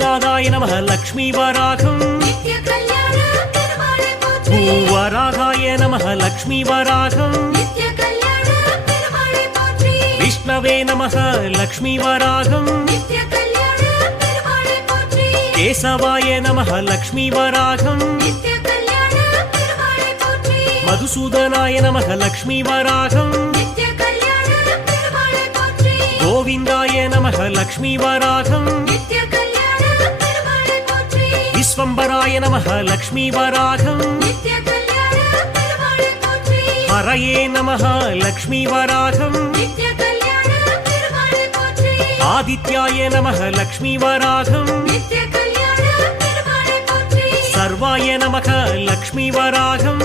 லக்ஷ்மிநாதாய நமः லக்ஷ்மி வராகம் பூவராகாய நமः லக்ஷ்மி வராகம் விஷ்ணவே நமः லக்ஷ்மி வராகம் கேசவாய நமः லக்ஷ்மி வராகம் மதுசூதனாய நமः லக்ஷ்மி வராகம் கோவிந்தாய நமः லக்ஷ்மி வராகம் விஸ்வம்பராய நமः லக்ஷ்மி வராகம் ஹரயே நமः லக்ஷ்மி வராகம் ஆதித்யாய நமः லக்ஷ்மி வராகம் சர்வாய நமः லக்ஷ்மி வராகம்